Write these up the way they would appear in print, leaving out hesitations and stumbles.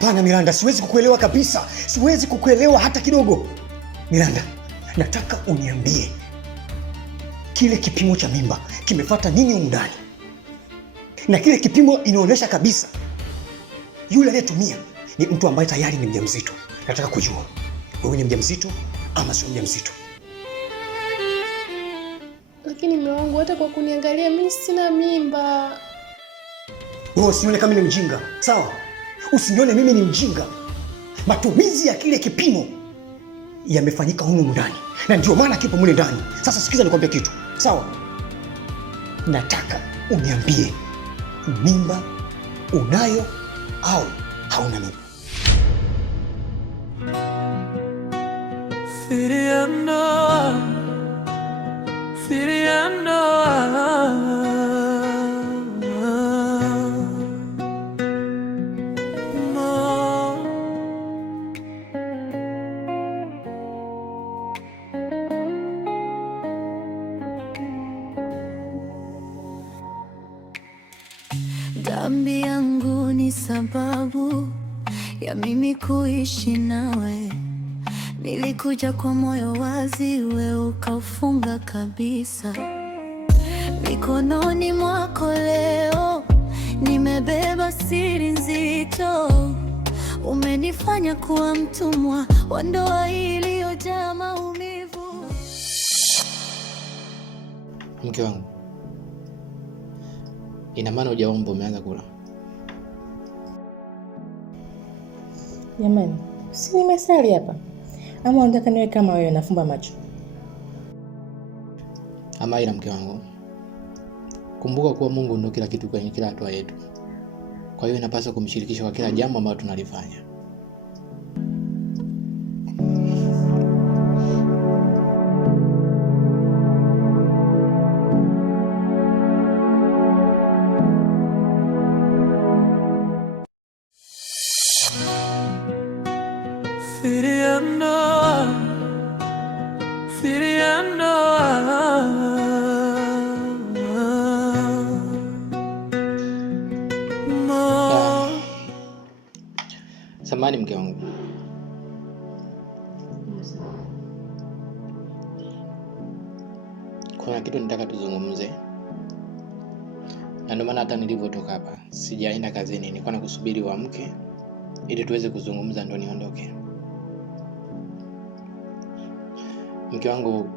Hapana Miranda, siwezi kukuelewa kabisa. Siwezi kukuelewa hata kidogo. Miranda, nataka uniambie kile kipimo cha mimba kimefuata nini humu ndani? Na kile kipimo inaonyesha kabisa yule aliyetumia ni mtu ambaye tayari ni mjamzito. Nataka kujua wewe ni mjamzito ama sio mjamzito. Lakini mume wangu, hata kwa kuniangalia mimi sina mimba. Wewe usione kama ni mjinga, sawa? Usinione mimi ni mjinga. Matumizi ya kile kipimo yamefanyika humu ndani, na ndio maana kipo mule ndani. Sasa sikiza nikwambie kitu, sawa? Nataka uniambie mimba unayo au hauna mimba. Dhambi yangu ni sababu ya mimi kuishi nawe. Nilikuja kwa moyo wazi, wewe ukaufunga kabisa. Mikononi mwako leo nimebeba siri nzito. Umenifanya kuwa mtumwa wa ndoa iliyojaa maumivu. Mke wangu, ina maana hujaomba umeanza kula? Jamani, si nimesali hapa? Ama unataka niwe kama wewe nafumba macho? Ama ila mke wangu, kumbuka kuwa Mungu ndio kila kitu kwenye kila hatua yetu. Kwa hiyo inapaswa kumshirikisha kwa kila jambo ambalo tunalifanya. Samahani mke wangu. Kuna kitu nataka tuzungumze. Na ndio maana hata nilivyotoka hapa sijaenda kazini, nilikuwa nakusubiri uamke ili tuweze kuzungumza ndio niondoke. Mke wangu,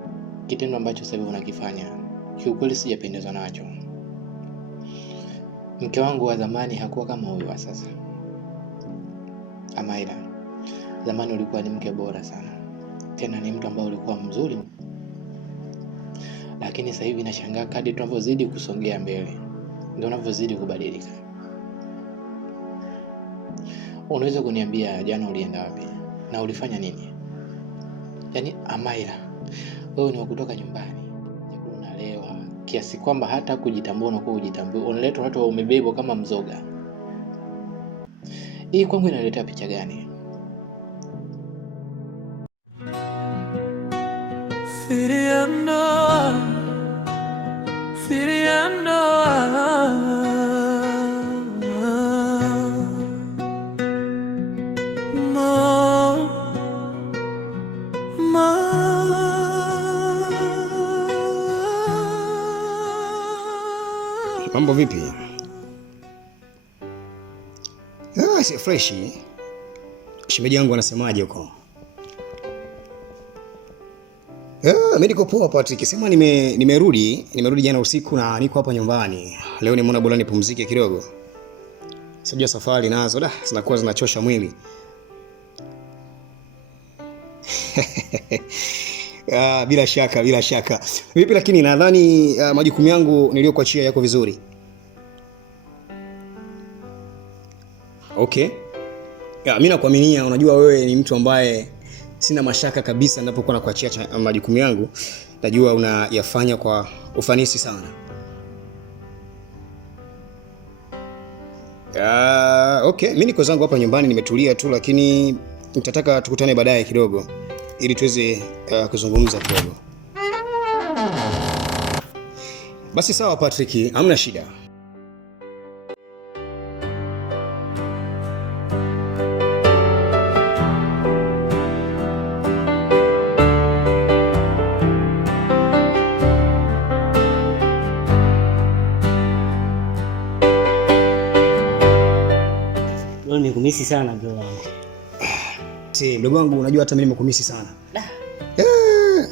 kitendo ambacho sasa hivi unakifanya kiukweli sijapendezwa nacho. Mke wangu wa zamani hakuwa kama huyu wa sasa. Amaira, zamani ulikuwa ni mke bora sana. Tena ni mtu ambaye ulikuwa mzuri. Lakini sasa hivi nashangaa kadri tunavyozidi kusongea mbele ndio unavyozidi kubadilika. Unaweza kuniambia jana ulienda wapi na ulifanya nini? Yaani Amaira, wewe ni wa kutoka nyumbani, unalewa kiasi kwamba hata kujitambua unakuwa hujitambui. Unaleta watu umebebwa kama mzoga. Hii kwangu inaletea picha gani? Mambo vipi? Si fresh. Shemeji yangu anasemaje huko? Mimi niko poa Patrick. Sema nimerudi jana usiku na niko hapa nyumbani. Leo nimeona bora nipumzike kidogo. Sijua safari nazo zinakuwa zinachosha mwili. Bila shaka. Vipi lakini nadhani majukumu yangu niliyokuachia yako vizuri. Okay. Mimi nakuaminia, unajua wewe ni mtu ambaye sina mashaka kabisa ninapokuwa nakuachia majukumu yangu. Najua unayafanya kwa ufanisi sana. Okay, mimi niko zangu hapa nyumbani nimetulia tu, lakini nitataka tukutane baadaye kidogo ili tuweze kuzungumza kidogo. Basi sawa Patrick, hamna shida. Nimekumisi sana bro wangu. Mdogo wangu, unajua hata mimi nimekumisi sana.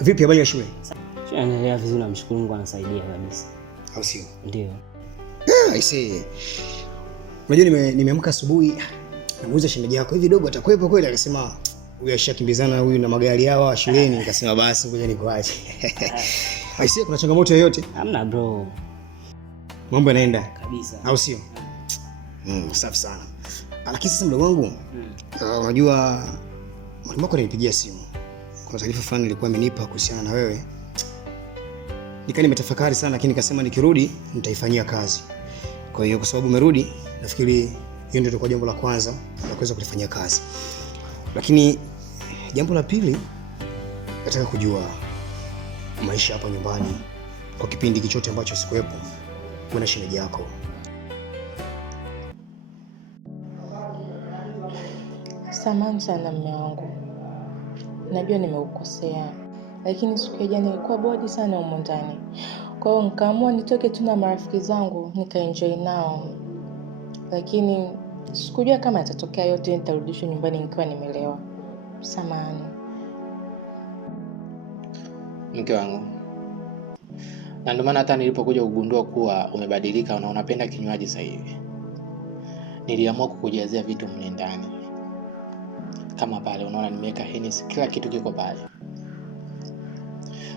Vipi habari ya shule? Naendelea vizuri, namshukuru Mungu anasaidia kabisa. Au sio? Ndio. I see. Unajua nimeamka asubuhi, namuuliza shemeji yako, hivi dogo atakwepo kweli? Akasema huyu ashakimbizana huyu na magari hawa shuleni. Nikasema basi ngoja nikuache. I see, kuna changamoto yoyote? Hamna bro. Mambo yanaenda kabisa. Au sio? Safi sana. Lakini sasa mdogo wangu, unajua mwalimu wako alinipigia simu. Kuna taarifa fulani ilikuwa amenipa kuhusiana na wewe. Nikani nimetafakari sana, lakini nikasema nikirudi nitaifanyia kazi. Kwa hiyo kwa sababu umerudi, nafikiri hiyo ndio itakuwa jambo la kwanza la kuweza kulifanyia kazi. Lakini jambo la pili, nataka kujua maisha hapa nyumbani kwa kipindi hiki chote ambacho sikuwepo, kuna shemeji yako. Samahani sana mume wangu. Najua nimeukosea, lakini siku ya jana nilikuwa bodi sana humo ndani. Kwa hiyo nikaamua nitoke tu na marafiki zangu nikaenjoy nao. Lakini sikujua kama yatatokea yote nitarudishwa nyumbani nikiwa nimelewa. Samahani. Mke wangu. Na ndio maana hata nilipokuja kugundua kuwa umebadilika na unapenda kinywaji sasa hivi, niliamua kukujazia vitu mle ndani. Kama pale unaona nimeweka Hennessy, kila kitu kiko pale.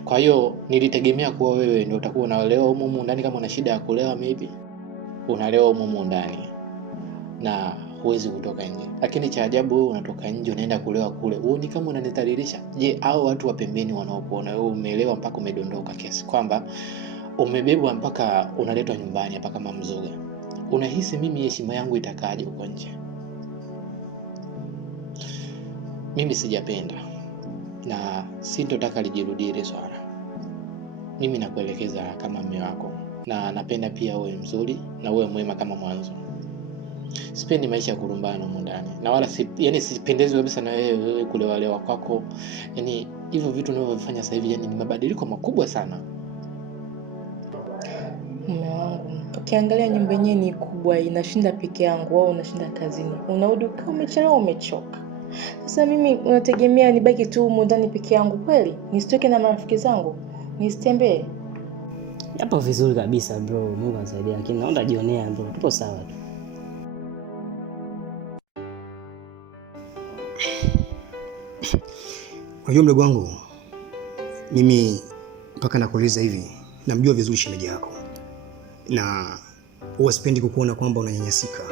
Kwa hiyo nilitegemea kuwa wewe ndio utakuwa unalewa humu ndani, kama una shida ya kulewa maybe unalewa humu ndani na huwezi kutoka nje. Lakini cha ajabu wewe unatoka nje unaenda kulewa kule. Wewe ni kama unanidhalilisha. Je, hao watu wa pembeni wanaokuona wewe umelewa mpaka umedondoka kiasi kwamba umebebwa mpaka unaletwa nyumbani hapa kama mzoga, unahisi mimi heshima yangu itakaje huko nje? Mimi sijapenda na sitotaka lijirudie ile swala. Mimi nakuelekeza kama mume wako, na napenda pia uwe mzuri na uwe mwema kama mwanzo. Sipendi maisha ya kurumbana huko ndani, na wala sipendezwi kabisa na wewe kulewalewa kwako. Yani hivyo vitu unavyofanya sasa hivi ni mabadiliko makubwa sana. Mume wangu, ukiangalia nyumba yenyewe ni kubwa, inashinda peke yangu, wao unashinda kazini. Unarudi kama umechelewa, umechoka. Sasa mimi unategemea nibaki tu huko ndani peke yangu kweli? Nisitoke na marafiki zangu? Nisitembee? Hapo vizuri kabisa bro, Mungu anasaidia, lakini naomba jionea bro, tupo sawa tu. Unajua mdogo wangu, mimi mpaka nakuuliza hivi, namjua vizuri shemeji yako. Na huwa sipendi kukuona kwamba unanyanyasika.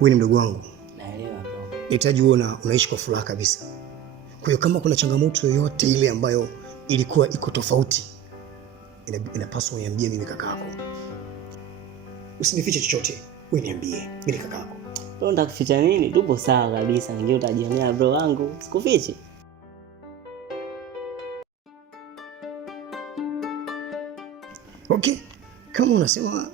Wewe ni mdogo wangu. Naelewa bro. Nahitaji uone unaishi kwa furaha kabisa. Kwa hiyo kama kuna changamoto yoyote ile ambayo ilikuwa iko tofauti, inapaswa uniambie mimi kakako. Usinifiche chochote, wewe niambie, mimi kakako. Bro, nitakuficha nini? Tupo sawa kabisa, ngine utajionea bro wangu. Sikufichi. Okay, kama unasema.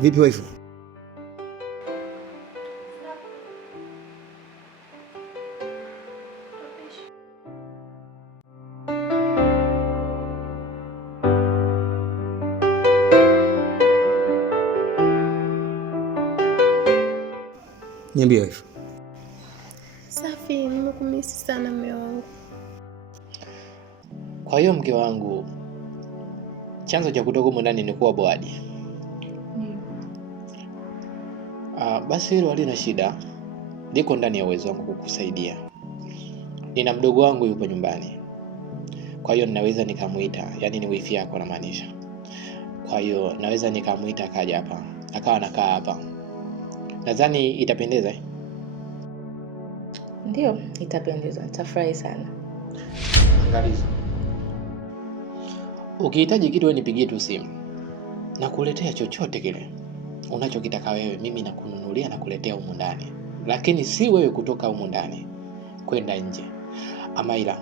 Vipi wife? Niambie wife. Safi, nimekumisi sana mume wangu. Kwa hiyo mke wangu, chanzo cha kutoka huko ndani ni kuwa boadi. Basi hilo halina shida. Liko ndani ya uwezo wangu kukusaidia. Nina mdogo wangu yupo nyumbani. Kwa hiyo ninaweza nikamuita, yani ni wifi yako na maanisha. Kwa hiyo naweza nikamuita akaja hapa, akawa anakaa hapa. Nadhani itapendeza. Ndio, itapendeza. Nitafurahi sana. Angalizo. Ukihitaji kitu wewe nipigie tu simu. Nakuletea chochote kile unachokitaka wewe, mimi nakununulia na kuletea humu ndani. Lakini si wewe kutoka humu ndani kwenda nje. Amaila,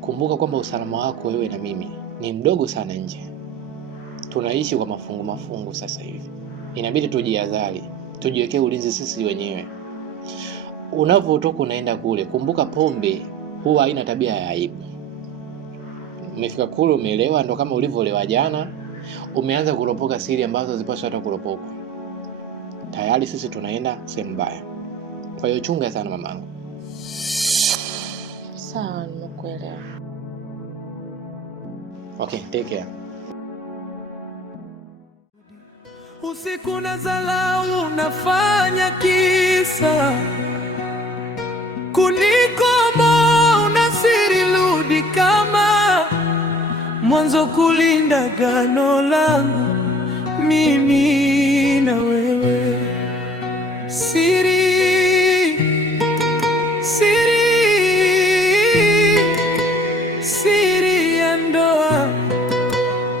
kumbuka kwamba usalama wako wewe na mimi ni mdogo sana nje. Tunaishi kwa mafungu sasa hivi. Inabidi tujihadhari, tujiwekee ulinzi sisi wenyewe. Unapotoka unaenda kule, kumbuka pombe huwa haina tabia ya aibu. Umefika kule umeelewa, ndo kama ulivyolewa jana, umeanza kuropoka siri ambazo zipaswa hata kuropoka. Tayari sisi tunaenda sehemu mbaya. Kwa hiyo chunga sana mamangu. Sawa, nimekuelewa. Okay, take care. Usiku na zalau unafanya kisa kunikomo, unasiri rudi kama mwanzo, kulinda gano langu mimi na wewe. Siri, siri, siri ya ndoa,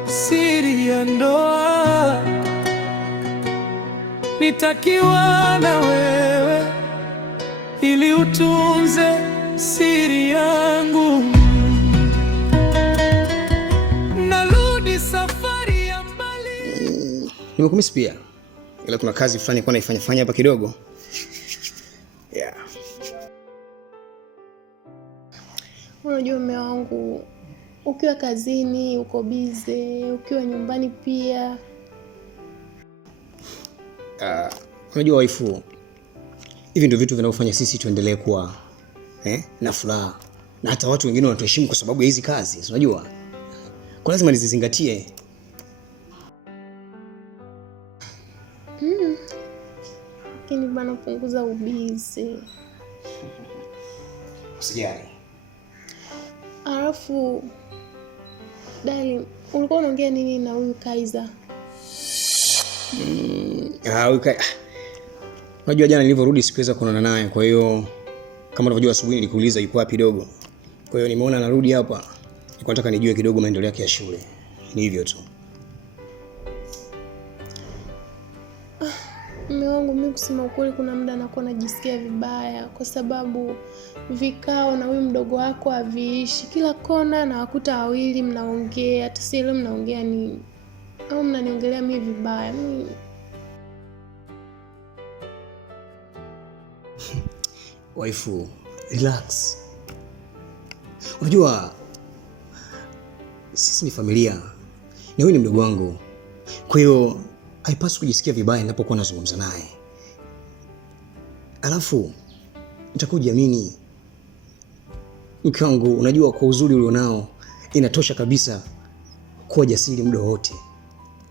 siri ya ndoa, nitakiwa na wewe ili utunze siri yangu. Narudi safari ya mbali. Nimekumisi pia, ila kuna kazi fulani kwa naifanya hapa kidogo. Yeah. Unajua mume wangu, ukiwa kazini uko busy, ukiwa nyumbani pia. Unajua waifu, hivi ndio vitu vinavyofanya sisi tuendelee kuwa na furaha, na hata watu wengine wanatuheshimu kwa sababu ya hizi kazi. Unajua, kwa lazima nizizingatie. Lakini bana, punguza ubizi. Usijali. Alafu darling, ulikuwa unaongea nini na huyu Kaiza? Unajua jana nilivyorudi sikuweza kuonana naye, kwa hiyo kama unavyojua asubuhi nilikuuliza yuko wapi dogo. Kwa hiyo nimeona anarudi hapa. Nilikuwa nataka nijue kidogo maendeleo yake ya shule. Ni hivyo tu. Mume wangu, mimi kusema ukweli, kuna muda nakuwa najisikia vibaya kwa sababu vikao na huyu mdogo wako haviishi. Kila kona na wakuta wawili mnaongea, hata sielewi mnaongea nini. Au mnaniongelea mimi vibaya. Waifu, relax. Unajua sisi ni familia na wewe ni mdogo wangu. Kwa hiyo haipaswi kujisikia vibaya ninapokuwa nazungumza naye. Alafu nitakujiamini. Mke wangu, unajua kwa uzuri ulionao inatosha kabisa kuwa jasiri muda wote.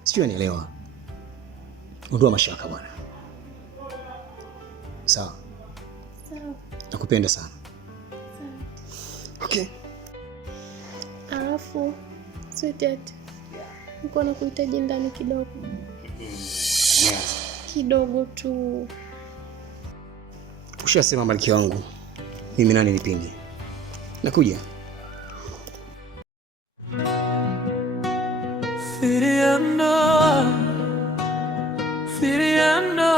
Sijui unielewa. Ondoa mashaka bwana. Sawa. Sawa. Nakupenda sana. Sawa. Okay. Alafu sweetheart, niko nakuhitaji ndani kidogo. Kidogo tu. Ushasema malkia wangu. Mimi nani nipinge? Nakuja. Firiando, firiando,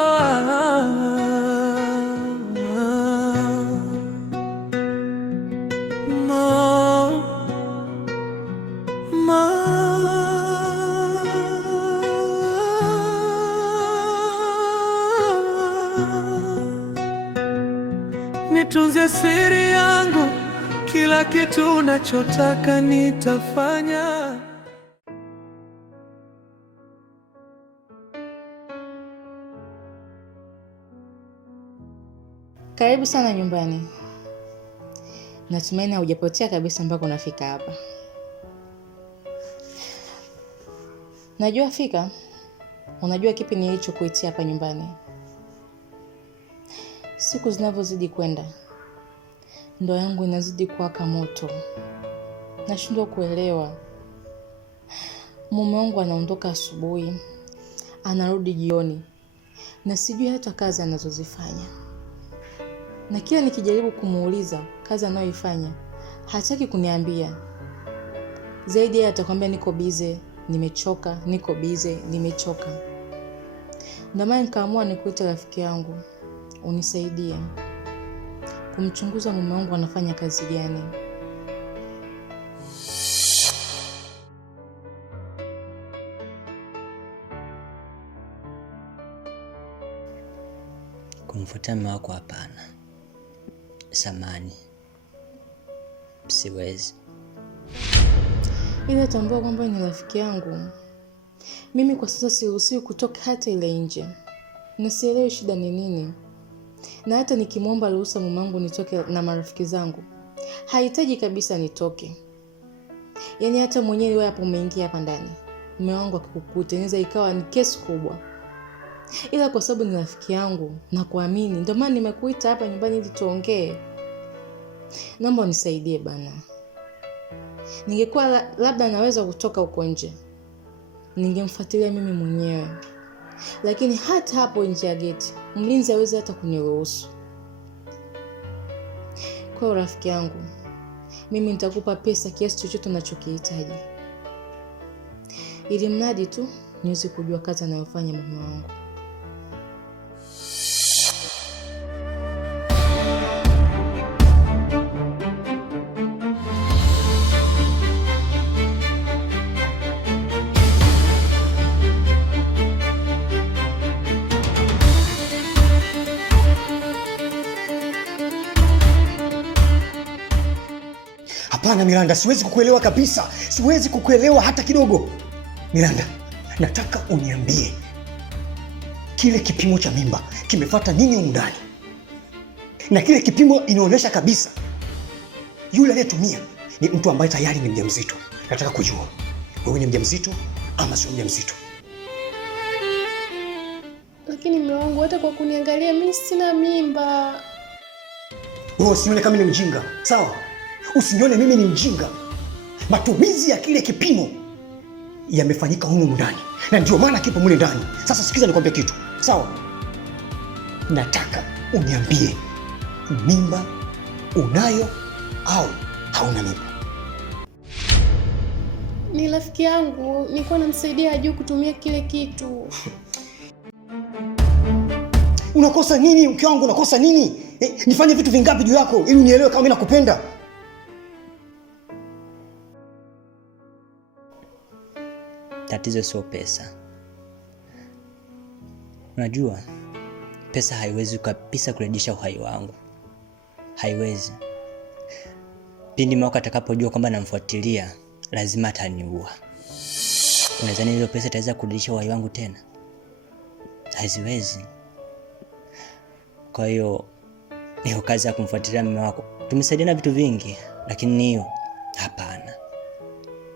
nitunze siri yangu, kila kitu unachotaka nitafanya. Karibu sana nyumbani. Natumaini haujapotea kabisa mpaka unafika hapa. Najua fika, unajua kipi nilichokuitia hapa nyumbani. Siku zinavyozidi kwenda, ndoa yangu inazidi kuwaka moto. Nashindwa kuelewa. Mume wangu anaondoka asubuhi, anarudi jioni, na sijui hata kazi anazozifanya. Na kila nikijaribu kumuuliza kazi anayoifanya, hataki kuniambia. Zaidi yeye atakwambia niko busy, nimechoka, niko busy, nimechoka. Ndio maana nikaamua nikuite rafiki yangu, unisaidie kumchunguza mume wangu anafanya kazi gani. Kumfuata mume wako hapana. Samani, siwezi. Ila tambua kwamba ni rafiki yangu. Mimi kwa sasa siruhusiwi kutoka hata ile nje. Na sielewi shida ni nini. Na hata nikimwomba ruhusa mumangu nitoke na marafiki zangu, hahitaji kabisa nitoke. Yaani hata mwenyewe wewe hapo umeingia hapa ndani, mume wangu akikukutengeneza ikawa ni kesi kubwa. Ila kwa sababu ni rafiki yangu na kuamini, ndio maana nimekuita hapa nyumbani ili tuongee. Naomba unisaidie bana. Ningekuwa labda naweza kutoka huko nje, ningemfuatilia mimi mwenyewe. Lakini hata hapo nje ya geti, mlinzi hawezi hata kuniruhusu. Kwa rafiki yangu, mimi nitakupa pesa kiasi chochote unachokihitaji, ili mradi tu niweze kujua kazi anayofanya mume wangu. Hapana Miranda, siwezi kukuelewa kabisa. Siwezi kukuelewa hata kidogo. Miranda, nataka uniambie kile kipimo cha mimba kimefuata nini undani? Na kile kipimo inaonyesha kabisa yule aliyetumia ni mtu ambaye tayari ni mjamzito. Nataka kujua wewe ni mjamzito ama sio mjamzito. Lakini mume wangu, hata kwa kuniangalia mimi sina mimba. Wewe usinione kama ni mjinga, sawa? Usinione mimi ni mjinga. Matumizi ya kile kipimo yamefanyika humu ndani, na ndio maana kipo mule ndani. Sasa sikiza nikwambie kitu, sawa? Nataka uniambie mimba unayo au hauna mimba. Ni rafiki yangu, nilikuwa namsaidia ajue kutumia kile kitu. Unakosa nini mke wangu, unakosa nini? Nifanye vitu vingapi juu yako ili unielewe kama mimi nakupenda? Tatizo sio pesa. Unajua, pesa haiwezi kabisa kurejesha uhai wangu. Haiwezi. Pindi Mauka atakapojua kwamba namfuatilia, lazima ataniua. Unadhani hiyo pesa itaweza kurejesha uhai wangu tena? Haiwezi. Kwa hiyo ni kazi ya kumfuatilia mume wako. Tumesaidiana vitu vingi, lakini hiyo hapana.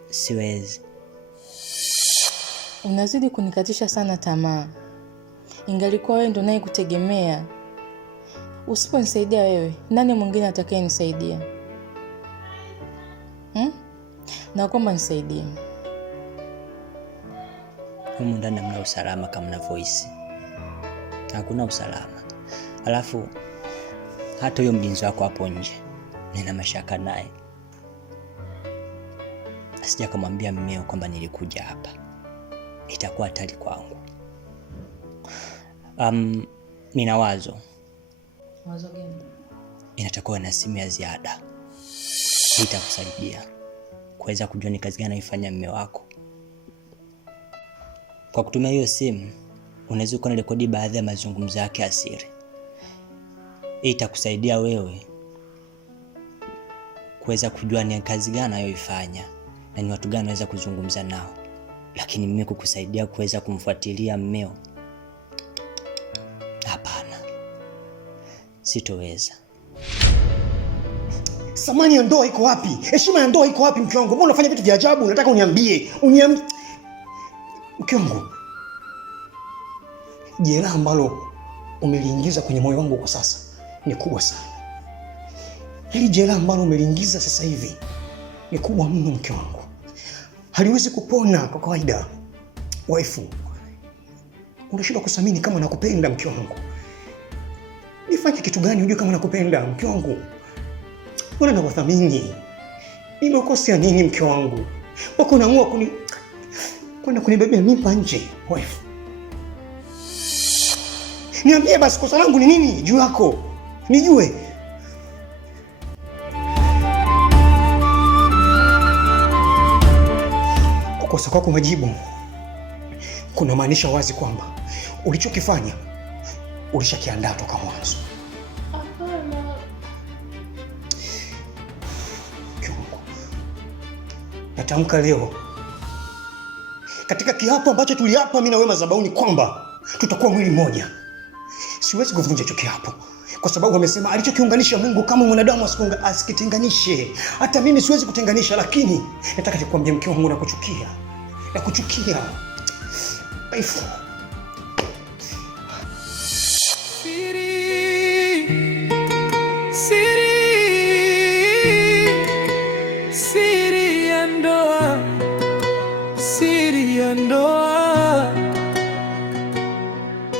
Siwezi. Unazidi kunikatisha sana tamaa. Ingalikuwa wewe ndo naye kutegemea. Usiponisaidia wewe, nani mwingine atakayenisaidia? Na kwamba nisaidie. Humu ndani hamna usalama kama mnavyohisi. Hakuna usalama. Alafu hata huyo mlinzi wako hapo nje, nina mashaka naye. Asija kumwambia mmeo kwamba nilikuja hapa, itakuwa hatari kwangu. Nina wazo. Wazo gani? Inatakuwa na simu ya ziada. Itakusaidia kuweza kujua ni kazi gani anaifanya mume wako. Kwa kutumia hiyo simu, unaweza kurekodi baadhi ya mazungumzo yake ya siri. Itakusaidia wewe kuweza kujua ni kazi gani anayoifanya na ni watu gani anaweza kuzungumza nao. Lakini mimi kukusaidia kuweza kumfuatilia mmeo, hapana. Sitoweza. Samani ya ndoa iko wapi? Heshima ya ndoa iko wapi mke wangu? Mbona unafanya vitu vya ajabu? Nataka uniambie. Mke wangu, jeraha ambalo umeliingiza kwenye moyo wangu kwa sasa ni kubwa sana. Hili jeraha ambalo umeliingiza sasa hivi ni kubwa mno mke wangu. Haliwezi kupona kwa kawaida. Waifu, unashindwa kusamini kama nakupenda mke wangu. Nifanye kitu gani ujue kama nakupenda mke wangu? Mbona nakuthamini? Nimekosea nini mke wangu? Wako unaamua kwenda kunibebea mimba nje, waifu. Niambie basi kosa langu ni nini juu yako? Nijue. Kukosa kwako majibu kuna maanisha wazi kwamba ulichokifanya ulishakiandaa toka mwanzo. Hapana. natamka leo katika kiapo ambacho tuliapa mimi na wewe madhabahuni kwamba tutakuwa mwili mmoja. Siwezi kuvunja hicho kiapo kwa sababu amesema alichokiunganisha Mungu kama mwanadamu asikitenganishe. Hata mimi siwezi kutenganisha, lakini nataka nikwambie mke wangu, nakuchukia. Nakuchukia. Wife. Siri ya ndoa. Siri ya ndoa.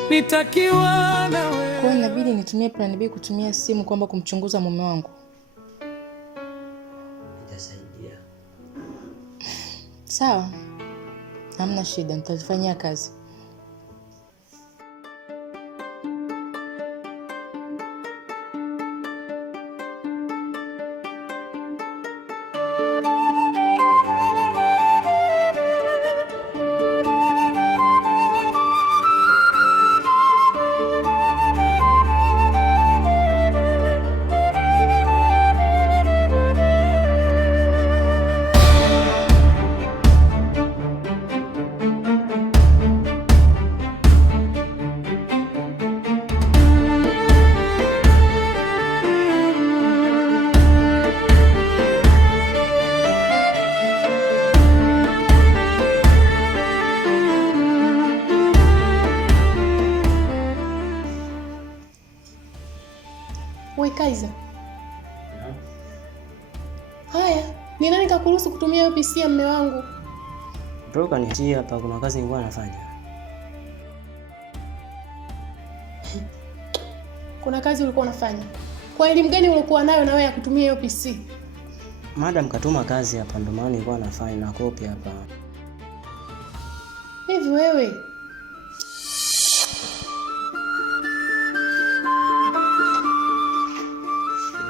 Nitakiwa na wewe. Kwa hiyo inabidi nitumie plan B kutumia simu kwamba kumchunguza mume wangu. Itasaidia. Sawa. Hamna shida, nitafanyia kazi. Kaiza. Haya, ni nani kakuruhusu kutumia hiyo PC ya mume wangu? Bro kanitia hapa, kuna kazi nilikuwa nafanya. Kuna kazi ulikuwa unafanya? Kwa elimu gani ulikuwa nayo na wewe ya kutumia hiyo PC? Madam katuma kazi hapa, ndio maana nilikuwa nafanya na copy hapa. Hivi wewe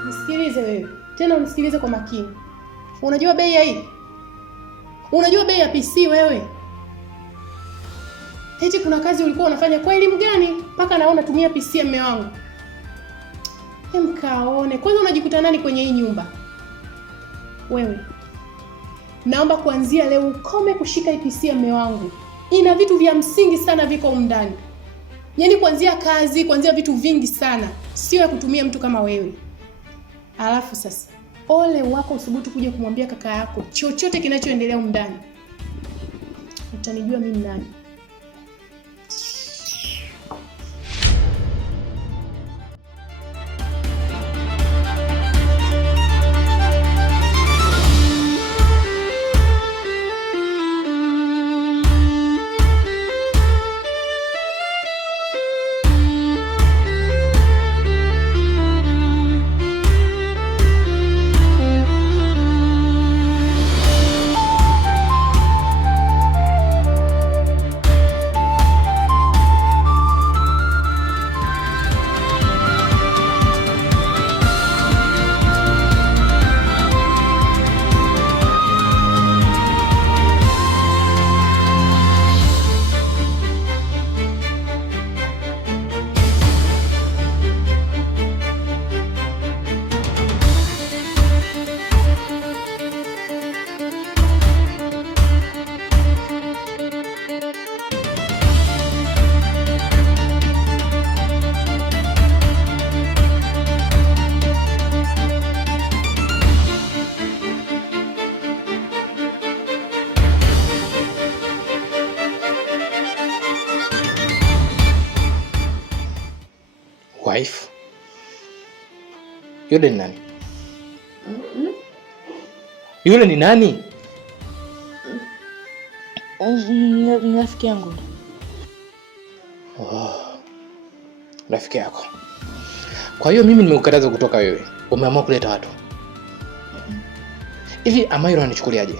nisikilize wewe. Tena unisikilize kwa makini. Unajua bei ya hii? Unajua bei ya PC wewe? Eti kuna kazi ulikuwa unafanya kwa elimu gani mpaka naona tumia PC ya mume wangu? Mkaone. Kwanza unajikuta nani kwenye hii nyumba? Wewe. Naomba kuanzia leo ukome kushika hii PC ya mume wangu. Ina vitu vya msingi sana viko huko ndani. Yaani kuanzia kazi, kuanzia vitu vingi sana. Sio ya kutumia mtu kama wewe. Alafu sasa, ole wako usubutu kuja kumwambia kaka yako chochote kinachoendelea huko ndani. Utanijua mimi nani. Wife? Yule ni nani? Yule ni nani? Ni rafiki yangu. Oh, rafiki yako. Kwa hiyo mimi nimekukataza kutoka wewe. Umeamua kuleta watu. Hivi Amairo anichukuliaje?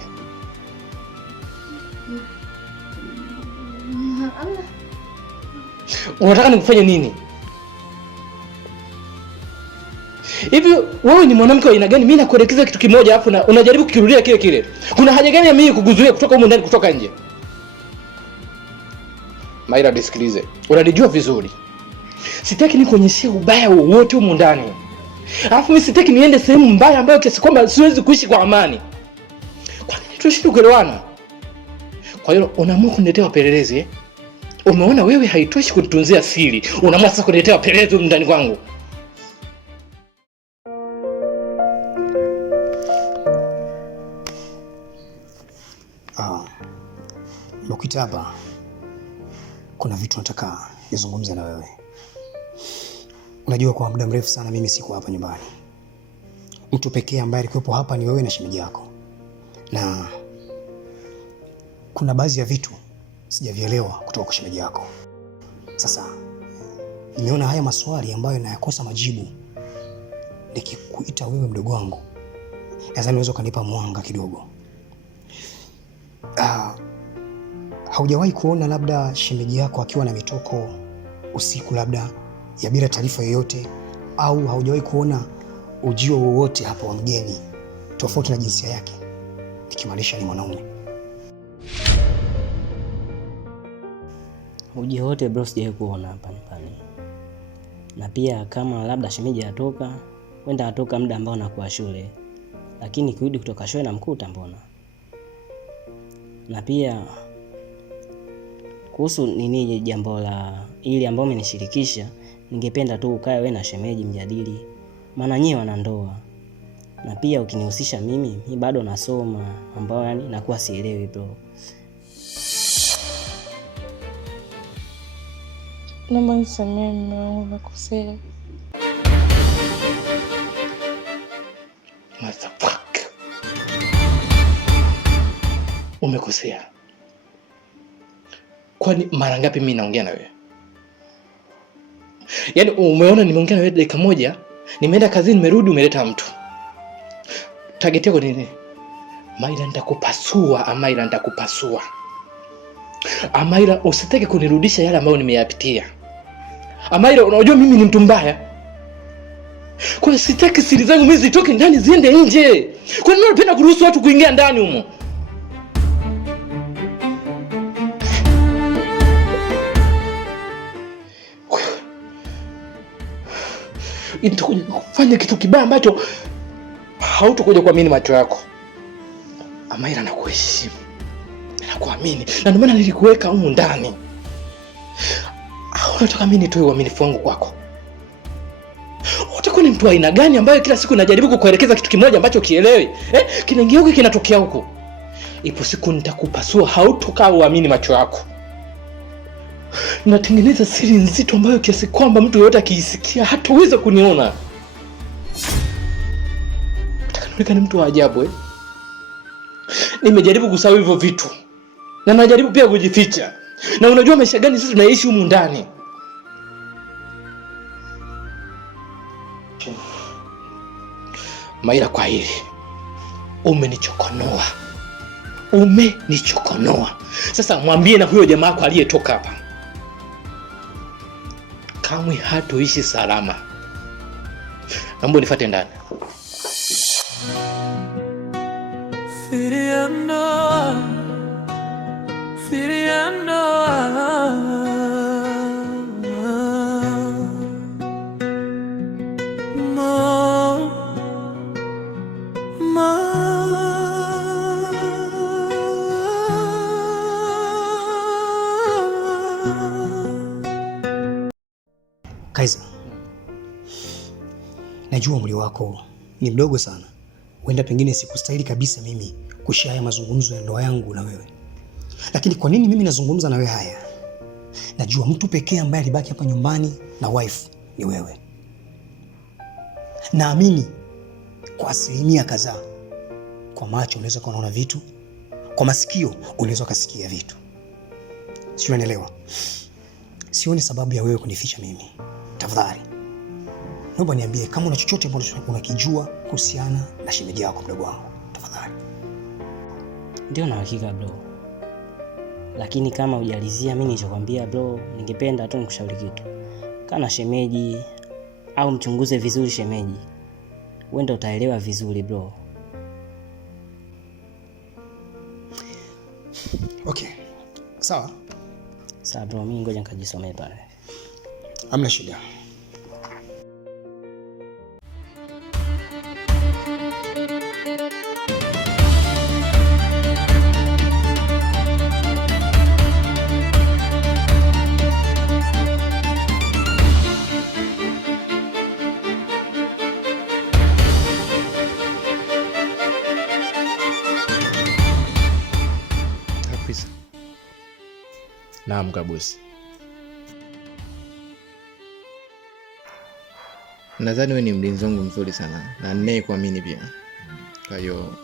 Unataka nikufanye nini? Hivi wewe ni mwanamke wa aina gani? Mimi nakuelekeza kitu kimoja afu na unajaribu kukirudia kile kile. Kuna haja gani ya mimi kukuzuia kutoka huko ndani kutoka nje? Maira, nisikilize. Unanijua vizuri. Sitaki nikuonyeshie ubaya wowote huko ndani. Alafu mimi sitaki niende sehemu mbaya ambayo kiasi kwamba siwezi kuishi kwa amani. Kwa nini Tushindwe kuelewana. Kwa hiyo unaamua kuniletea wapelelezi eh? Umeona wewe haitoshi kunitunzia siri. Unaamua sasa kuniletea wapelelezi ndani kwangu. Nimekuita hapa. Kuna vitu nataka nizungumze na wewe. Unajua kwa muda mrefu sana mimi siko hapa nyumbani. Mtu pekee ambaye alikuwepo hapa ni wewe na shemeji yako. Na kuna baadhi ya vitu sijavielewa kutoka kwa shemeji yako. Sasa nimeona haya maswali ambayo nayakosa majibu. Nikikuita wewe mdogo wangu, nadhani unaweza kunipa mwanga kidogo. Haujawahi kuona labda shemeji yako akiwa na mitoko usiku labda ya bila taarifa yoyote, au haujawahi kuona ujio wowote hapa wa mgeni tofauti na jinsia yake, nikimaanisha ni mwanaume? Ujio wote bro sijawahi kuona hapa nyumbani. Na pia kama labda shemeji atoka, wenda atoka muda ambao nakuwa shule. Lakini kurudi kutoka shule namkuta mbona. Na pia kuhusu nini jambo la ili ambao umenishirikisha, ningependa tu ukae wewe na shemeji mjadili. Maana nyewe wana ndoa. Na pia ukinihusisha mimi bado nasoma, ambao yani nakuwa sielewi bro. Naomba nisamehe mume wangu, nakosea. Motherfucker. Umekosea. Kwani mara ngapi mimi naongea na wewe? Yaani umeona nimeongea na wewe dakika moja, nimeenda kazini nimerudi umeleta mtu. Target yako nini? Amaira nitakupasua, Amaira nitakupasua. Amaira usitake kunirudisha yale ambayo nimeyapitia. Amaira unajua mimi ni mtu mbaya. Kwa hiyo sitaki siri zangu mimi zitoke ndani ziende nje. Kwa nini unapenda kuruhusu watu kuingia ndani humo? Nitakuja kufanya kitu kibaya ambacho hautakuja kuamini macho yako. Amaira nakuheshimu. Nakuamini. Na ndio maana nilikuweka humu ndani. Unataka mimi nitoe uaminifu wangu kwako? Utakuwa ni mtu aina gani ambaye kila siku najaribu kukuelekeza kitu kimoja ambacho kielewi? Kinaingia huko kinatokea huko. Ipo siku nitakupasua, hautokaa uamini macho yako. Natengeneza siri nzito ambayo kiasi kwamba mtu yote akiisikia hataweza kuniona. Nataka ni mtu wa ajabu Nimejaribu kusahau hivyo vitu. Na najaribu pia kujificha. Na unajua maisha gani sisi tunaishi humu ndani? Maira, kwa hili umenichokonoa. Umenichokonoa. Sasa mwambie na huyo jamaa wako aliyetoka hapa, kamwe hatoishi salama. Naomba nifuate ndani. Kaiza, najua umri wako ni mdogo sana. Huenda pengine sikustahili kabisa mimi kushare mazungumzo ya ndoa yangu na wewe. Lakini kwa nini mimi nazungumza na wewe haya? Najua mtu pekee ambaye alibaki hapa nyumbani na wife ni wewe. Naamini kwa asilimia kadhaa, kwa macho unaweza kuona vitu, kwa masikio unaweza kusikia vitu. Sio, unaelewa? Sioni sababu ya wewe kunificha mimi. Tafadhali, naomba niambie kama una chochote ambacho unakijua kuhusiana na shemeji yako mdogo wangu. Tafadhali. Ndio, na hakika bro. Lakini kama hujalizia mimi nilichokwambia bro, ningependa tu nikushauri kitu. Kana shemeji au mchunguze vizuri shemeji. Wewe ndio utaelewa vizuri bro. Okay. Sawa. Sawa bro, mimi ngoja nikajisomee pale. Hamna shida. Naam kabosi. Nadhani wewe ni mlinzi wangu mzuri sana na ninayekuamini pia. Kwa hiyo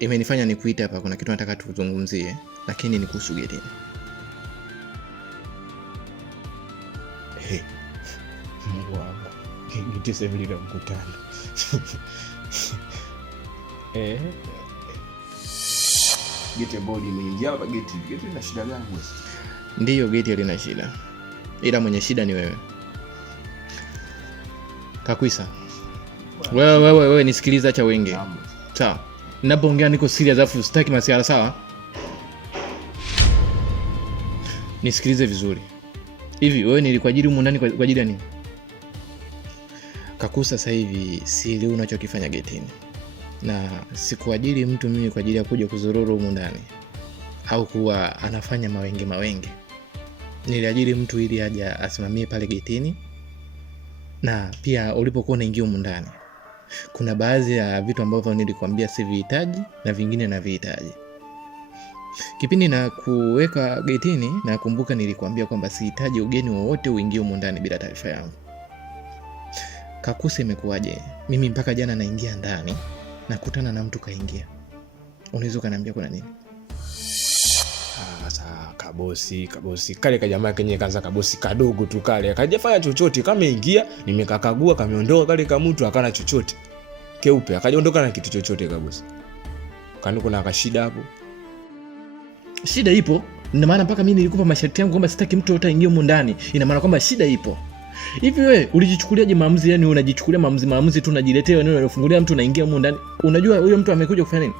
imenifanya nikuite hapa, kuna kitu nataka tuzungumzie, lakini ni kuhusu getini. Mungu wangu. Geti sasa hivi mkutano. Geti bodi imeingia hapa geti. Geti ina shida gani boss? Ndiyo, geti lina shida. Ila mwenye shida ni wewe. Kakwisa. Wewe nisikilize, acha wenge. Sawa. Ninapoongea niko serious, afu sitaki masiara, sawa? Nisikilize vizuri. Hivi wewe nilikuajiri humu ndani kwa ajili ya nini? Kakusa sasa hivi siri unachokifanya getini. Na sikuajiri mtu mimi kwa ajili ya kuja kuzururu humu ndani au kuwa anafanya mawenge. Niliajiri mtu ili aje asimamie pale getini. Na pia ulipokuwa unaingia humu ndani, kuna baadhi ya vitu ambavyo nilikwambia sivihitaji na vingine navihitaji. Kipindi na kuweka getini, na kumbuka nilikwambia kwamba sihitaji ugeni wowote uingie humu ndani bila taarifa yangu. Kakusa, imekuwaje? Mimi mpaka jana naingia ndani nakutana na mtu kaingia. Unaweza kuniambia kuna nini? Sasa kabosi kale kajamaa kenye kaanza kabosi kadogo tu kale. Akajafanya chochote, kama ingia nimekakagua kameondoka kale kama mtu akana chochote. Keupe akaondoka na kitu chochote kabosi. Kwani kuna akashida hapo? Shida ipo. Ina maana mpaka mimi nilikupa masharti yangu kwamba sitaki mtu yote aingie humu ndani. Ina maana kwamba shida ipo. Hivi wewe ulijichukuliaje maamuzi? Yani unajichukulia maamuzi tu, unajiletea wewe, unafungulia mtu unaingia humu ndani. Unajua huyo mtu amekuja kufanya nini?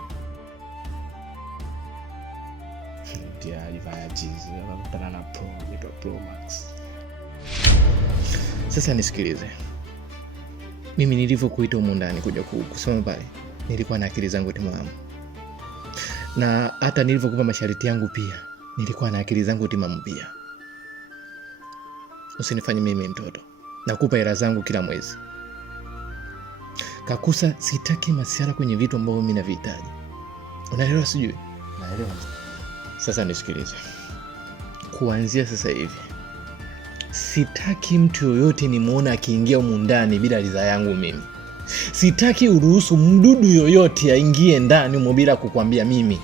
Ndio alifanya chizi, akakutana na Pro Max. Sasa nisikilize. Mimi nilivyokuita humu ndani kuja kusoma pale, nilikuwa na akili zangu timamu. Na hata nilivyokupa masharti yangu pia, nilikuwa na akili zangu timamu pia. Usinifanye mimi mtoto. Nakupa hela zangu kila mwezi. Kakusa, sitaki masiara kwenye vitu ambavyo mimi navihitaji. Unaelewa sijui? Naelewa. Sasa nisikilize. Kuanzia sasa hivi sitaki mtu yoyote nimuone akiingia humu ndani bila ridhaa yangu mimi. Sitaki uruhusu mdudu yoyote aingie ndani humo bila kukwambia mimi.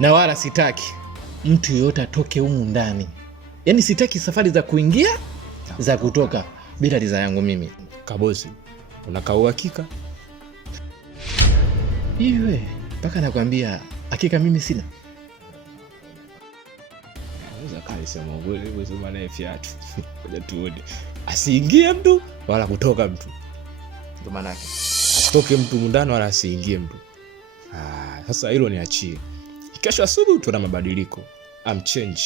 Na wala sitaki mtu yoyote atoke humu ndani. Yaani sitaki safari za kuingia za kutoka bila ridhaa yangu mimi. Kabosi, unakaa uhakika? Iwe mpaka nakwambia hakika mimi sina. Unaweza kali sema ukweli, wewe sema naye fiatu. Ngoja tuone. Asiingie mtu wala kutoka mtu. Ndio maana yake. Asitoke mtu mundani wala asiingie mtu. Sasa hilo niachie. Kesho asubuhi tuna mabadiliko. Change.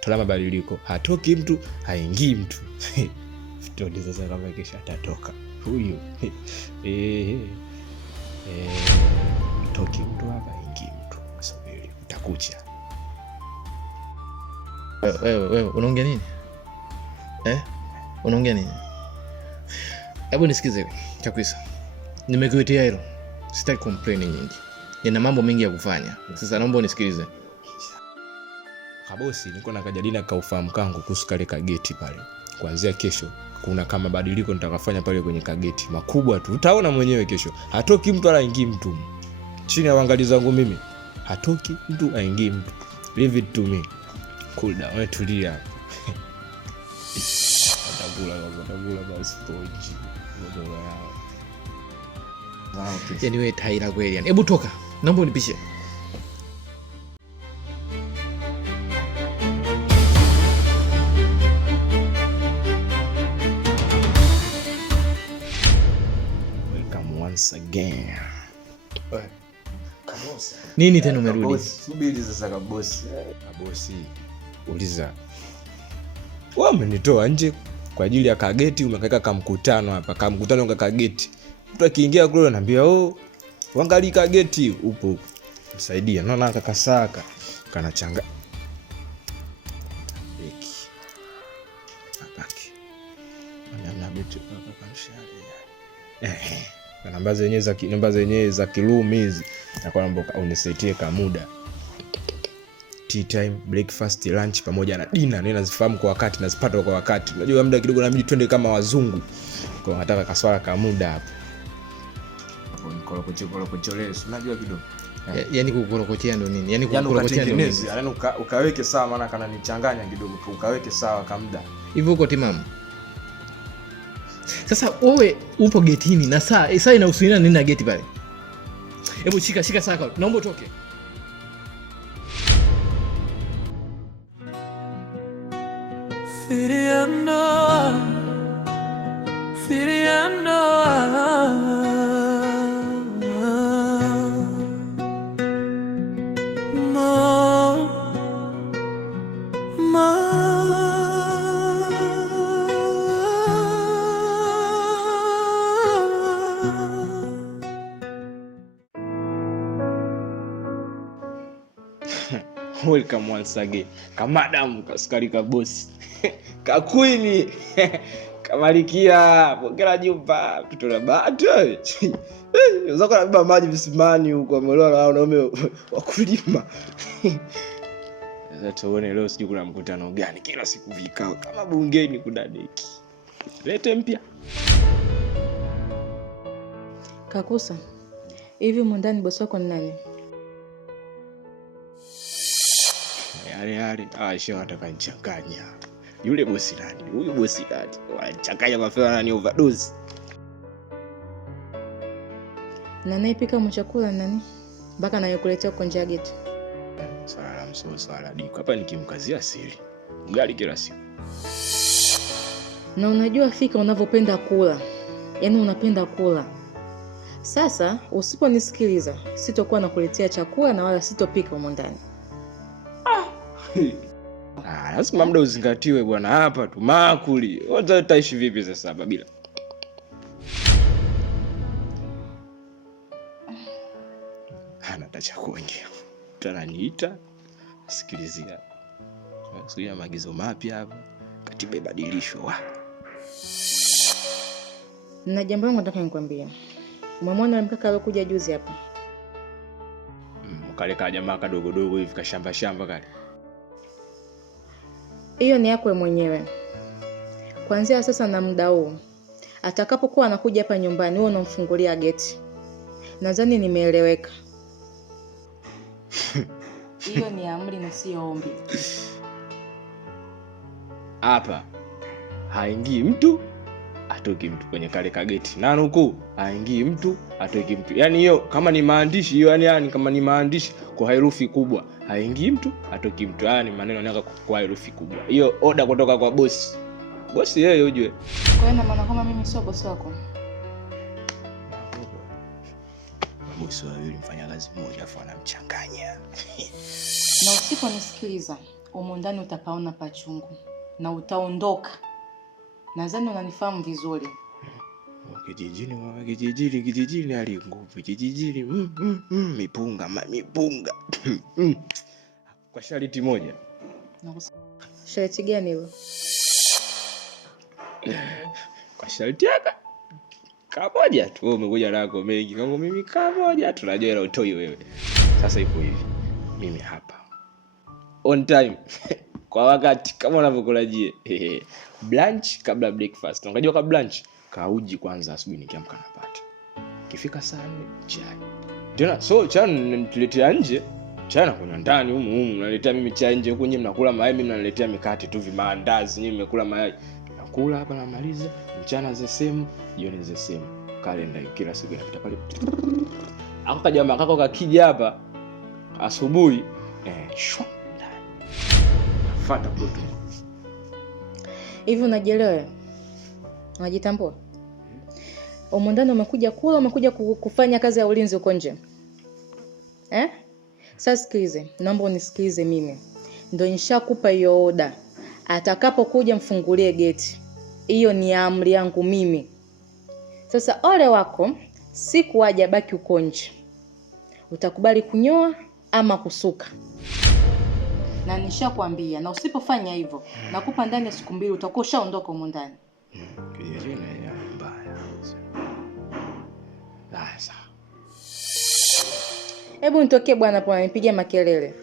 Tuna mabadiliko. Hatoki mtu, haingii mtu. Tuone sasa kama kesho atatoka. Huyo. Toki mtu hapa, haingii mtu. Subiri, utakuja. Wewe unaongea nini? Unaongea nini? Hebu nisikize Kakwisa. Nimekuitia hilo. Sitaki complain nyingi. Nina mambo mengi ya kufanya. Sasa naomba unisikilize. Kabosi, niko na kajadili kaufahamu kangu kuhusu kale kageti pale. Kuanzia kesho kuna kama mabadiliko nitakafanya pale kwenye kageti makubwa tu. Utaona mwenyewe kesho. Hatoki mtu wala haingii mtu. Chini ya uangalizi wangu mimi. Hatoki mtu, haingii mtu. Leave it to me. Cool down, wewe tulia hapo. Atakula basi poji. Ndio yao. Yaani wewe taira kweli yani. Hebu toka. Naomba unipishe. Welcome once again. Kabosi. Nini tena umerudi? Subiri sasa kabosi. Kabosi, uliza. Wewe umenitoa nje kwa ajili ya kageti, umekaweka kamkutano hapa. Kamkutano kwa kageti. Mtu akiingia kule anambia, "Angalia kageti upo." Msaidia. Naona kakasaka kanachanga. Beki. Abaki. Ana beti hapa kamshali. Namba zenyewe za Kilumi hizi. Na kwamba unisaidie ka muda. tea time, breakfast, lunch pamoja na dinner ndio nazifahamu kwa wakati, nazipata kwa wakati. Unajua muda kidogo inabidi twende kama wazungu. Kwa nataka kaswala ka muda hapo. Hapo nikorokochole, unajua kidogo. Yaani kukorokochea ndo nini? Yaani kukorokochea ndo nini? Yaani ukaweke sawa, maana kana nichanganya kidogo, ukaweke sawa kwa muda. Hivyo uko timamu. Sasa wewe upo getini na saa inahusiana nini na geti pale? Hebu shika saa, naomba utoke. Welcome once again. Kamadam, kasukari ka boss. Kakwini. Kamalikia, pokea jumba, tutola bato. Unaweza kubeba maji visimani huko, ameolewa na wanaume wa kulima. Sasa tuone leo sijui kuna mkutano gani, kila siku vikao kama bungeni kudadeki. Lete mpya. Kakusa, hivi mwandani bosi wako ni nani? Yale shia wataka nichanganya. Yule bosi nani? Huyu bosi nani? Wanachanganya mafela nani overdose. Na naipika mchakula nani? Mpaka nayokuletea uko nje ya geti. Swala diko. Hapa nikimkazia siri. Ugali kila siku. Na unajua fika unavyopenda kula. Yaani unapenda kula. Sasa usiponisikiliza, sitokuwa nakuletea chakula na wala sitopika huko ndani. Lazima muda uzingatiwe bwana, hapa tu makuli. Wote utaishi vipi sasa bila? Anataka kuongea. Tunaniita sikilizia. Tunasuia maagizo mapya hapa. Katiba ibadilishwe. Na jambo langu nataka nikwambie. Umemwona mkaka alikuja juzi hapa? Kale ka jamaa kadogo hivi kashamba kale. Hiyo ni yako mwenyewe. Kuanzia sasa na muda huu, atakapokuwa anakuja hapa nyumbani, wewe unamfungulia geti. Nadhani nimeeleweka. Hiyo ni amri na sio ombi. Hapa haingii mtu, atoki mtu kwenye kale kageti. Na nuku haingii mtu, atoki mtu. Yaani hiyo kama ni maandishi hiyo, yani kama ni maandishi kwa herufi kubwa, haingii mtu, atoki mtu. Yani maneno yanaanza kwa herufi kubwa. Hiyo order kutoka kwa boss. Boss yeye ujue. Kwa hiyo maana kama mimi sio boss wako. Boss wao mfanya kazi moja afa anamchanganya. Na usiponisikiliza, umo ndani utapaona pachungu na utaondoka. Nadhani unanifahamu vizuri. Kijijini ali nguvu. Kijijini mipunga. Kwa sharti moja. Sharti gani hilo? Kwa sharti yaka kamoja tu. Wewe umekuja nako mengi. Kwangu mimi kamoja tu, najua ile utoi wewe. Sasa ipo hivi. Mimi hapa. On time. Kwa wakati kama unavyokulajie. Brunch kabla breakfast. Unajua kabla brunch kauji kwanza asubuhi nikiamka napata. Kifika saa 4 chai. Tena chai nituletea nje. Chai na kunywa ndani humu. Unaletea mimi chai nje, huko nyinyi mnakula mayai, mimi naletea mikate tu vimaandazi, nyinyi mmekula mayai. Nakula hapa namaliza, mchana zesemu, jioni zesemu. Kalenda kila siku inapita pale. Akaja jamaa kako kakija hapa asubuhi shwa ndani. Fuata protocol. Hivi unajielewa? Unajitambua? Umondani umekuja kula, umekuja kufanya kazi ya ulinzi uko nje. Sasa sikilize, naomba unisikilize mimi. Ndio nishakupa hiyo oda. Atakapokuja mfungulie geti. Hiyo ni amri yangu mimi. Sasa ole wako, siku waje baki uko nje. Utakubali kunyoa ama kusuka? Na nishakwambia, na usipofanya hivyo, nakupa ndani ya siku 2 utakuwa ushaondoka huko ndani. Kijijini ya mbaya. Sasa. Hebu nitokee bwana hapo, nipigie makelele.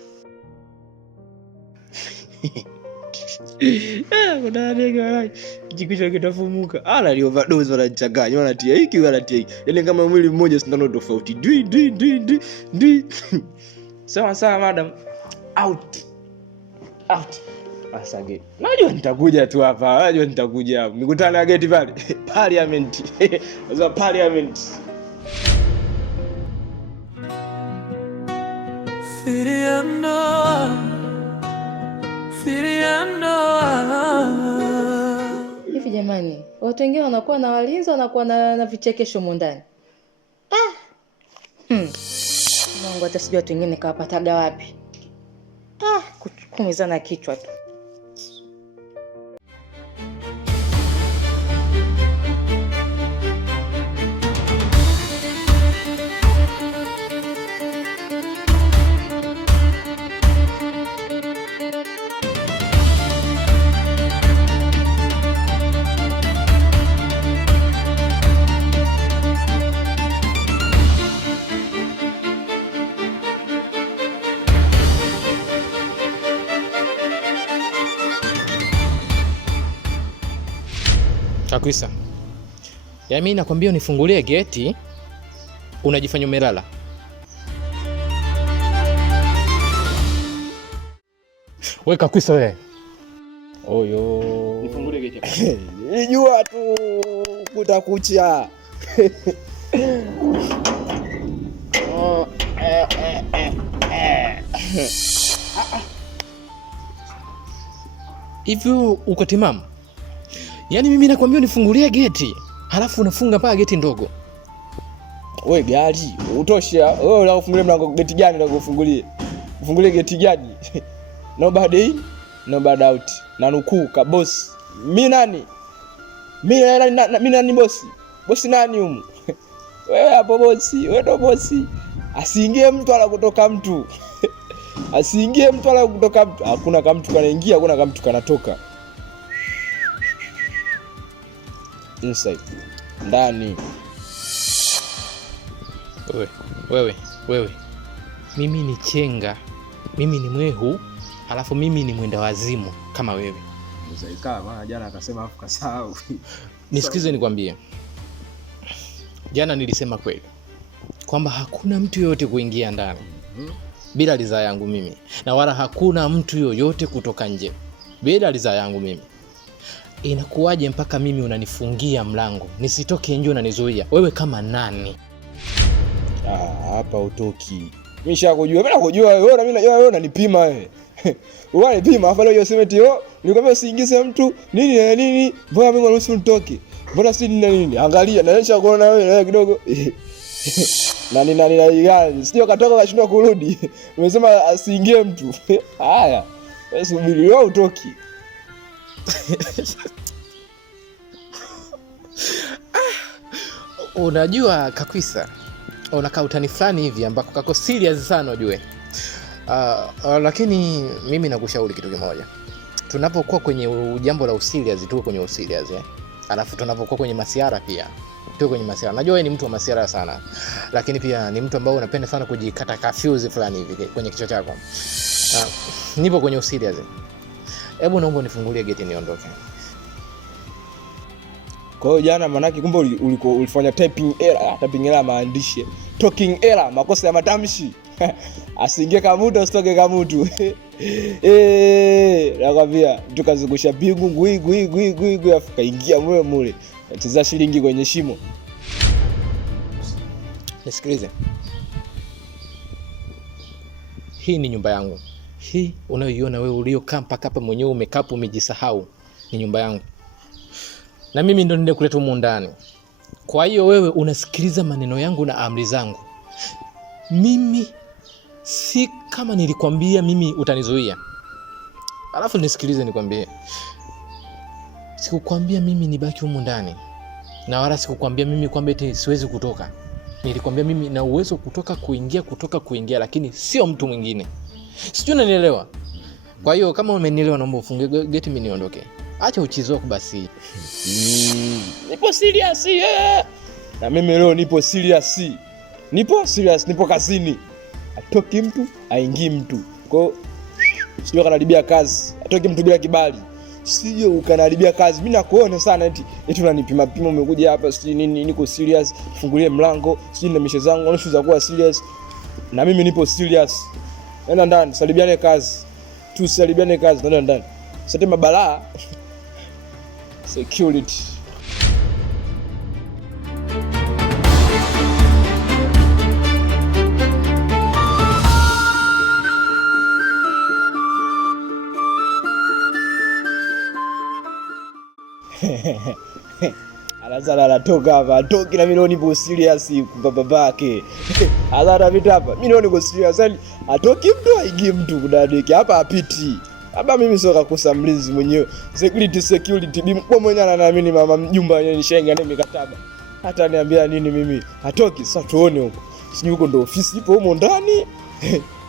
Kuna ndege wala kichwa kitafumuka. Ala ni overdose wanachanganya, wanatia hiki wanatia hiki. Yaani kama mwili mmoja sindano tofauti. Dui. Sawa madam. Out. Asage. Najua nitakuja tu hapa. Nikutane na geti pale. Parliament. Sasa parliament. Hivi jamani, watu wengine wanakuwa na walinzi, wanakuwa na vichekesho mondani. Mungu hata sijui watu wengine kawapataga wapi. Kumizana kichwa tu. Kakwisa. Ya mimi nakwambia unifungulie geti, unajifanya umelala. Wewe Kakwisa wewe. Oyo. Nifungulie geti hapa. Nijua tu kutakucha. Hivyo uko timamu? Yaani mimi nakwambia unifungulie geti, halafu unafunga mpaka geti ndogo. Wewe gari, utosha. Wewe unafungulia mlango geti gani na kufungulie? Ufungulie geti gani? Nobody in, nobody out. Na nukuu ka boss. Mimi nani? Mimi nani boss? Boss nani humu? Wewe hapo boss, wewe ndo boss. Asiingie mtu ala kutoka mtu. Asiingie mtu ala kutoka mtu. Hakuna kama mtu kanaingia, hakuna kama mtu kanatoka. Inside. Ndani. Wewe. Mimi ni chenga. Mimi ni mwehu, alafu mimi ni mwenda wazimu kama wewe. Mzaika maana jana akasema afu kasahau. Nisikize nikwambie. Jana nilisema kweli kwamba hakuna mtu yoyote kuingia ndani bila ridhaa yangu mimi, na wala hakuna mtu yoyote kutoka nje bila ridhaa yangu mimi. Inakuwaje mpaka mimi unanifungia mlango nisitoke nje, unanizuia? Wewe kama nani? Hapa utoki. Mimi nishakujua. Mimi nakujua wewe, na mimi najua wewe unanipima wewe. Unanipima afa leo useme eti nilikwambia usiingize mtu nini? Mbona mimi naruhusu nitoke? Mbona si nini? Angalia, naonyesha kuona wewe kidogo. Nani gani? Sio katoka kashindwa kurudi. Umesema asiingie mtu. Haya. Wewe subiri wewe utoki. Unajua Kakwisa, unakaa utani fulani hivi ambako kako serious sana ujue. Lakini mimi nakushauri kitu kimoja. Tunapokuwa kwenye jambo la userious tuwe kwenye userious Alafu tunapokuwa kwenye masiara pia tuwe kwenye masiara. Najua wewe ni mtu wa masiara sana, lakini pia ni mtu ambao unapenda sana kujikata confuse fulani hivi kwenye kichwa chako. Nipo kwenye userious. Hebu naomba nifungulie geti niondoke. Kwa hiyo jana manaki kumbe ulifanya typing error maandishi. Talking error, makosa ya matamshi. Asiingie kamutu, usitoke kamutu. Nakwambia tukazungusha pingu gui afika ingia mule. Cheza shilingi kwenye shimo. Nisikilize. Hii ni nyumba yangu. Hii unayoiona wewe uliokaa mpaka hapa mwenyewe umekaa umejisahau, ni nyumba yangu. Na mimi ndo nende kuleta humu ndani. Kwa hiyo wewe unasikiliza maneno yangu na amri zangu. Mimi si kama nilikwambia mimi utanizuia. Alafu nisikilize nikwambie. Sikukwambia mimi nibaki humu ndani. Na wala sikukwambia mimi kwamba eti siwezi kutoka. Nilikwambia mimi na uwezo kutoka kuingia lakini sio mtu mwingine. Sijui unanielewa? Kwa hiyo kama umenielewa naomba ufunge geti mimi niondoke. Acha uchizi wako basi. Nipo serious Na mimi leo nipo serious. Nipo kazini. Atoki mtu, aingii mtu. Kwa Sio kanaribia kazi. Atoke mtu bila kibali. Sio ukanaribia kazi. Mimi nakuona sana eti unanipima pima umekuja hapa sio nini niko serious. Fungulie mlango. Sio na mishe zangu unashuza kuwa serious. Na mimi nipo serious. Nenda ndani, salibiane kazi. Tusalibiane kazi, nenda ndani. Sasa mabalaa. Security. Alazara anatoka hapa, atoki na milioni ipo serious kwa babake. Alazara vitu hapa, milioni iko serious. Atoki mtu aigi mtu kudadeki hapa apiti. Hapa mimi sio kakosa mlinzi mwenyewe. Security bimkubwa mwenyewe anaamini mama mjumba yenyewe nishaingia naye mikataba. Hata niambia nini mimi? Atoki sasa tuone huko. Sijui huko ndo ofisi ipo huko ndani.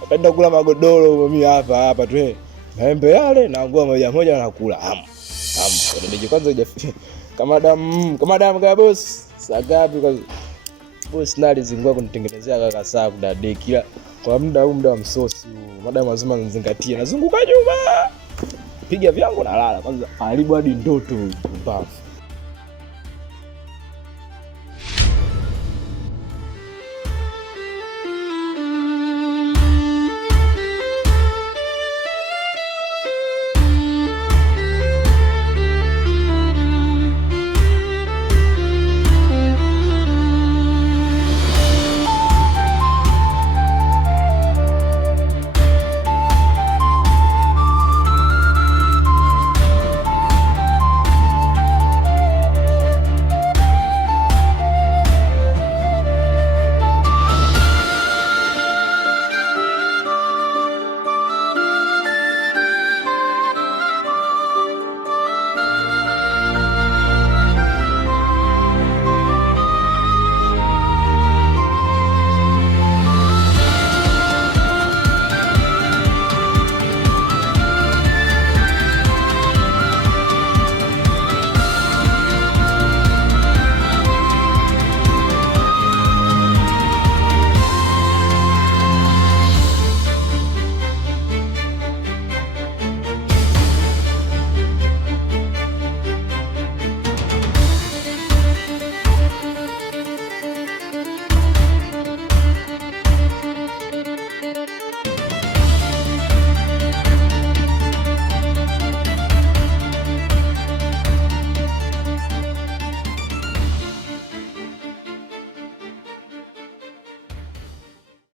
Akaenda kula magodoro mimi hapa tu. Maembe yale na ngua moja nakula. Ndio kwanza hujafika. Kama damu kwa boss. Sagapi kwa boss nali zingua kunitengenezea kaka saa kudadeki. Kwa muda wa msosi madam lazima nizingatie. Nazunguka nyuma. Piga vyangu na lala kwanza. Haribu hadi ndoto. Mbavu.